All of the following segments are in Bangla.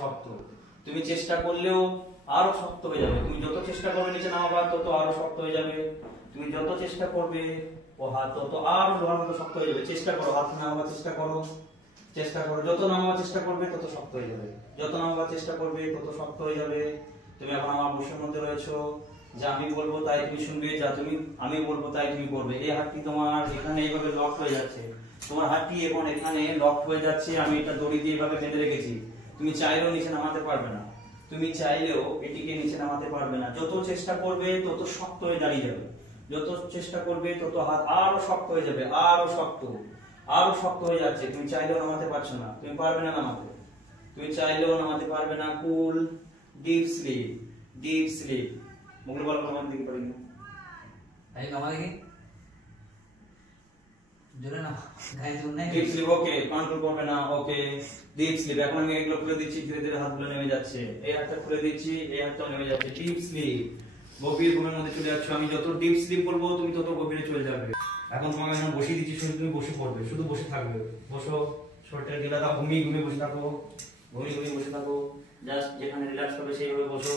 শক্ত। তুমি চেষ্টা করলেও আরো শক্ত হয়ে যাবে। তুমি যত চেষ্টা করবে নিচে নামাবার তত আরো শক্ত হয়ে যাবে। তুমি যত চেষ্টা করবে ও হাত তত আরো লোহার মতো শক্ত হয়ে যাবে। চেষ্টা করো, হাত নামাবার চেষ্টা করো, চেষ্টা করো। যত নামাবার চেষ্টা করবে তত শক্ত হয়ে যাবে, যত নামাবার চেষ্টা করবে তত শক্ত হয়ে যাবে। তুমি এখন আমার বসের মধ্যে রয়েছো, যা আমি বলবো তাই তুমি শুনবে, যা আমি বলবো তাই তুমি করবে। এই হাতটি তোমার এখানে এইভাবে লক হয়ে যাচ্ছে, তোমার হাতটি এখন এখানে লক হয়ে যাচ্ছে। আমি এটা দড়ি দিয়ে এইভাবে বেঁধে রেখেছি। তুমি চাইলেও নিচে নামাতে পারবে না, তুমি চাইলেও এটিকে নিচে নামাতে পারবে না। যত চেষ্টা করবে তত শক্ত হয়ে দাঁড়িয়ে যাবে, যত চেষ্টা করবে তত হাত আরো শক্ত হয়ে যাবে, আরো শক্ত, আরো শক্ত হয়ে যাচ্ছে। তুমি চাইলেও নামাতে পারছো না, তুমি পারবে না নামাতে, তুমি চাইলেও নামাতে পারবে না। কুল, ডিপ স্লিপ, ডিপ স্লিপ। মুখে বল আমার দিকে পারি না, এই নামা দেখি জোরে না গায়ে জোর নাই। ডিপ স্লিপ, ওকে, কন্ট্রোল করবে না, ওকে। Deep sleep. এখন আমি এগুলো খুলে দিচ্ছি, ধীরে ধীরে হাতগুলো নেমে যাচ্ছে। এই হাতটা খুলে দিচ্ছি, এই হাতটাও নেমে যাচ্ছে। ডিপ স্লিপ, গভীর ঘুমের মধ্যে চলে যাচ্ছ। আমি যত ডিপ স্লিপ বলবো তুমি তত গভীরে চলে যাবে। এখন তোমাকে এখন বসিয়ে দিচ্ছি, শুধু তুমি বসে পড়বে, শুধু বসে থাকবে। বসো, শরীরটা ঢিলা দাও, ঘুমিয়ে ঘুমিয়ে বসে থাকো, ঘুমিয়ে ঘুমিয়ে বসে থাকো। জাস্ট যেখানে রিল্যাক্স হবে সেইভাবে বসো।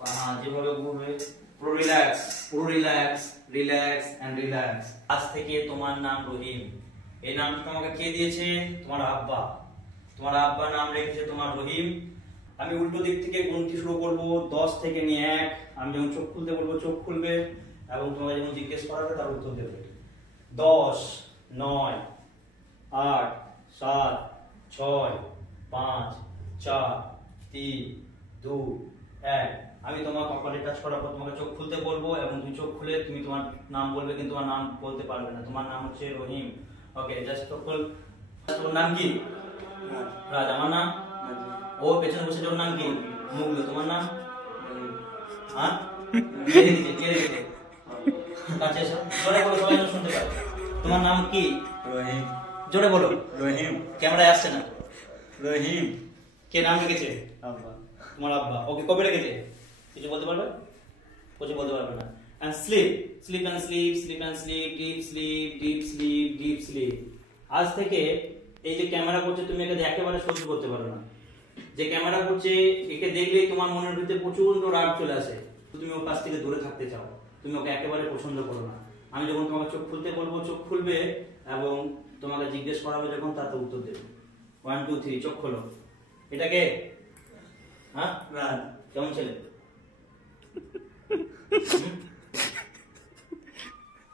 হ্যাঁ, যেভাবে ঘুমবে পুরো রিল্যাক্স, পুরো রিল্যাক্স, রিল্যাক্স এন্ড রিল্যাক্স। আজ থেকে তোমার নাম রহিম। এই নামটা তোমাকে কে দিয়েছে? তোমার আব্বা। তোমার আব্বা নাম রেখেছে তোমার রহিম। আমি উল্টো দিক থেকে গুনতে শুরু করব, 10 থেকে নিয়ে 1। আমি যখন চোখ খুলতে বলবো চোখ খুলবে, এবং তোমাকে যখন জিজ্ঞেস করা হবে তার উত্তর দেবে। 10, 9, 8, 7, 6, 5, 4, 3, 2, 1। আমি তোমার কপালে টাচ করার পর তোমাকে চোখ খুলতে বলবো, এবং তুমি চোখ খুলে তুমি তোমার নাম বলবে, কিন্তু তোমার নাম বলতে পারবে না। তোমার নাম হচ্ছে রহিম। ওকে, জাস্ট চোখ খোল। তোর নাম কি? রাজ। আমার নাম? ও পেছনে বসে, ওর নাম কি? মুগলো। তোমার নাম? হ্যাঁ, জেনে দিতে, জেনে দিতে। কাছে এসো, জোরে বলো, সবাই যেন শুনতে পায়। তোমার নাম কি? রহিম। জোরে বলো। রহিম। ক্যামেরায় আসছে না। রহিম। কে নাম রেখেছে? আব্বা। তোমার আব্বা। ওকে, কবে রেখেছে? কিছু বলতে পারবে? কিছু বলতে পারবে না। and sleep, sleep and sleep, sleep and sleep, deep sleep, deep sleep, deep sleep। আজ থেকে এই যে ক্যামেরা করছে, তুমি একে একেবারে সহ্য করতে পারো না। যে ক্যামেরা করছে একে দেখলেই তোমার মনের ভিতরে প্রচন্ড রাগ চলে আসে, তুমি ওর কাছ থেকে দূরে থাকতে চাও, তুমি ওকে একেবারে পছন্দ করো না। আমি যখন তোমাকে চোখ খুলতে বলবো চোখ খুলবে, এবং তোমাকে জিজ্ঞেস করা হবে যখন তাতে উত্তর দেবে। 1 2 3, চোখ খোলো। এটাকে? হ্যাঁ, রাজ। কেমন ছেলে?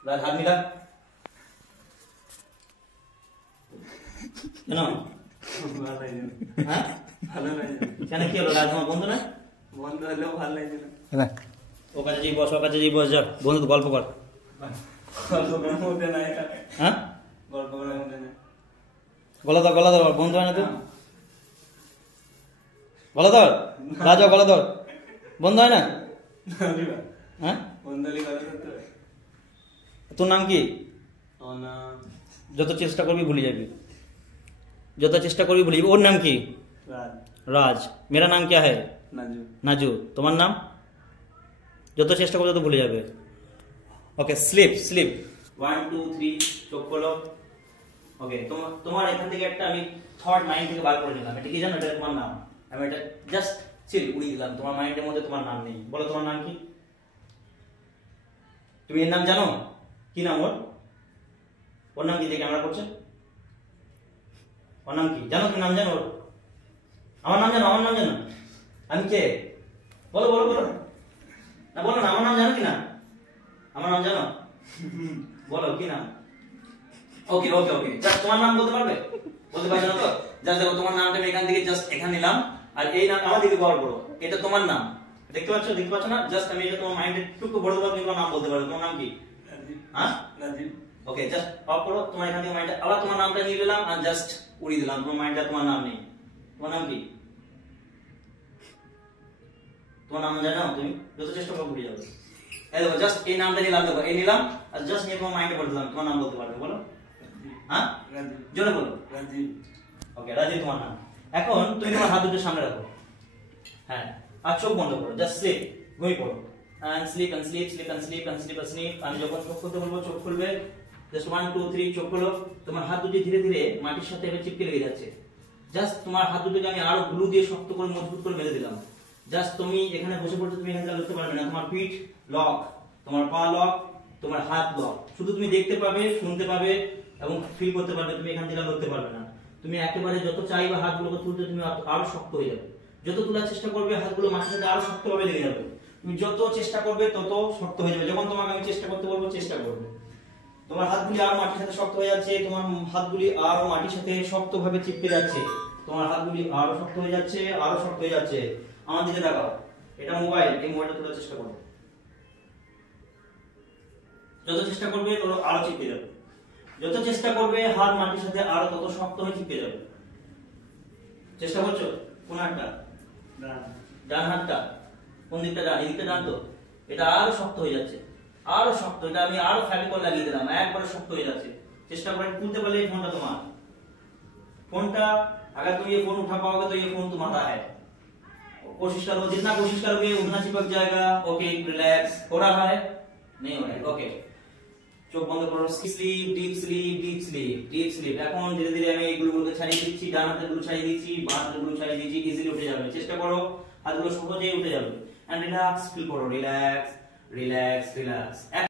রাজ, হাত মিলা। কেন? ভালো লাগে না। হ্যাঁ, ভালো লাগে না। কেন, কি হলো? রাজ আমার বন্ধু না? বন্ধ হলেও ভালো লাগে না। ও কাছে যেই বস, ও কাছে যেই বস, যা বন্ধু তো গল্প কর। গল্প করার মধ্যে না এটা। হ্যাঁ, গল্প করার মধ্যে না। গলা ধর, গলা ধর, বন্ধু হয় না তো? গলা ধর, রাজা গলা ধর, বন্ধু হয় না? হ্যাঁ, বন্ধু হলে কথা করতে হবে। তোর নাম কি? আমার নাম যত চেষ্টা করবি ভুলে যাবি, যত চেষ্টা করবি ভুলে যাবি। ওর নাম কি? রাজ। রাজ। मेरा नाम क्या है? নাজু। नाजू। তোমার নাম? যত চেষ্টা করবে তত ভুলে যাবে। ওকে, স্লিপ, স্লিপ। 1 2 3, চোখ খোলো। ওকে, তোমার এখান থেকে একটা আমি থট মাইন্ড থেকে বার করে নিলাম। এটা কি জানো? এটা তোমার নাম। আমি এটা জাস্ট চিল উড়িয়ে দিলাম। তোমার মাইন্ডের মধ্যে তোমার নাম নেই। বলো তোমার নাম কি? তুমি এর নাম জানো? কি নাম ওর? ওর নাম কি? যে ক্যামেরা করছে ওর নাম কি জানো? তুমি নাম জানো ওর? আমার নাম জানো? আমার নাম জানো? আমি কে? বলো বলো বলো না, বলো না। আমার নাম জানো কি না? আমার নাম জানো? বলো কি নাম? ওকে ওকে ওকে, জাস্ট তোমার নাম বলতে পারবে? বলতে পারছো না তো? জাস্ট দেখো, তোমার নামটা আমি এখান থেকে জাস্ট এখানে নিলাম, আর এই নাম আমার দিকে গড় করো। এটা তোমার নাম, দেখতে পাচ্ছ? দেখতে পাচ্ছ না? জাস্ট আমি এটা তোমার মাইন্ডে টুকু বড় দেবো, তুমি তোমার নাম বলতে পারবে। তোমার নাম কি? হ্যাঁ, রাজীব। ওকে, জাস্ট অফ করো। তোমার এখান থেকে মাইন্ডটা আবার তোমার নামটা নিয়ে নিলাম, আর জাস্ট উড়িয়ে দিলাম। তোমার মাইন্ডটা তোমার নাম নেই। তোমার নাম কি? তোমার নাম জানো? তুমি যত চেষ্টা করো ভুলে যাবে। এই দেখো, জাস্ট এই নামটা নিলাম, দেখো এই নিলাম, আর জাস্ট নিয়ে তোমার মাইন্ডে বলে দিলাম। তোমার নাম বলতে পারবে? বলো। হ্যাঁ, রাজীব। জোরে বলো। রাজীব। ওকে, রাজীব তোমার নাম। এখন তুমি তোমার হাত দুটো সামনে রাখো। হ্যাঁ, আর চোখ বন্ধ করো। জাস্ট স্লিপ, ঘুমিয়ে পড়ো। and sleep and sleep, sleep and sleep and sleep and sleep। আমি যখন চোখ খুলতে বলবো চোখ খুলবে। জাস্ট 1 2 3, চোখ খোলো। তোমার হাত দুটি ধীরে ধীরে মাটির সাথে এভাবে চিপকে লেগে যাচ্ছে। জাস্ট তোমার হাত দুটোকে আমি আরো গ্লু দিয়ে শক্ত করে মজবুত করে বেঁধে দিলাম। জাস্ট তুমি এখানে বসে পড়ছো, তুমি এখানে লড়তে পারবে না, তোমার পিঠ লক, তোমার পা লক, তোমার হাত লক, শুধু তুমি দেখতে পাবে, শুনতে পাবে এবং ফিল করতে পারবে, তুমি এখান থেকে লড়তে পারবে না। তুমি একেবারে যত চাইবে হাতগুলোকে তুলতে, তুমি আরো শক্ত হয়ে যাবে। যত তোলার চেষ্টা করবে হাতগুলো মাটির সাথে আরো শক্তভাবে লেগে যাবে। তুমি যত চেষ্টা করবে তত শক্ত হয়ে যাবে। যখন তোমাকে আমি চেষ্টা করতে বলবো চেষ্টা করবে, তোমার হাতগুলি আরো মাটির সাথে শক্ত হয়ে যাচ্ছে, তোমার হাতগুলি আরো মাটির সাথে শক্তভাবে চিপকে যাচ্ছে, তোমার হাতগুলি আরো শক্ত হয়ে যাচ্ছে, আরো শক্ত হয়ে যাচ্ছে। আমার দিকে তাকাও, এটা মোবাইল, এই মোবাইলটা তোলার চেষ্টা করো। যত চেষ্টা করবে তত আরো চিপকে যাবে, যত চেষ্টা করবে হাত মাটির সাথে আরো তত শক্ত হয়ে চিপকে যাবে। চেষ্টা করছো? কোন হাতটা? ডান হাতটা। কোন দিকটা? ডান। এই দিকটা ডান তো? এটা আরো শক্ত হয়ে যাচ্ছে, আরো শক্ত। এটা আমি আরো ফেভিকল লাগিয়ে দিলাম, একবারে শক্ত হয়ে যাচ্ছে। চেষ্টা করে তুलते পারলে এই फोन তোমার। फोनটা अगर तुम ये फोन उठा पाओगे तो ये फोन तुम्हारा है। कोशिश करो, जितना कोशिश करोगे उतना चिपक जाएगा। Okay, relax. हो रहा है? नहीं हो रहा है। ओके, চোখ বন্ধ করো। Sleep, deep sleep, deep sleep, deep sleep. এখন ধীরে ধীরে আমি এইগুলোকে ছাড়িয়ে দিচ্ছি, ডান হাতের গুলো ছাড়িয়ে দিচ্ছি, বাম হাতের গুলো ছাড়িয়ে দিচ্ছি, ইজিলি উঠে যাবে। চেষ্টা করো, হাতগুলো সহজেই উঠে যাবে। এন্ড রিল্যাক্স ফিল করো, রিল্যাক্স, রিল্যাক্স, রিল্যাক্স।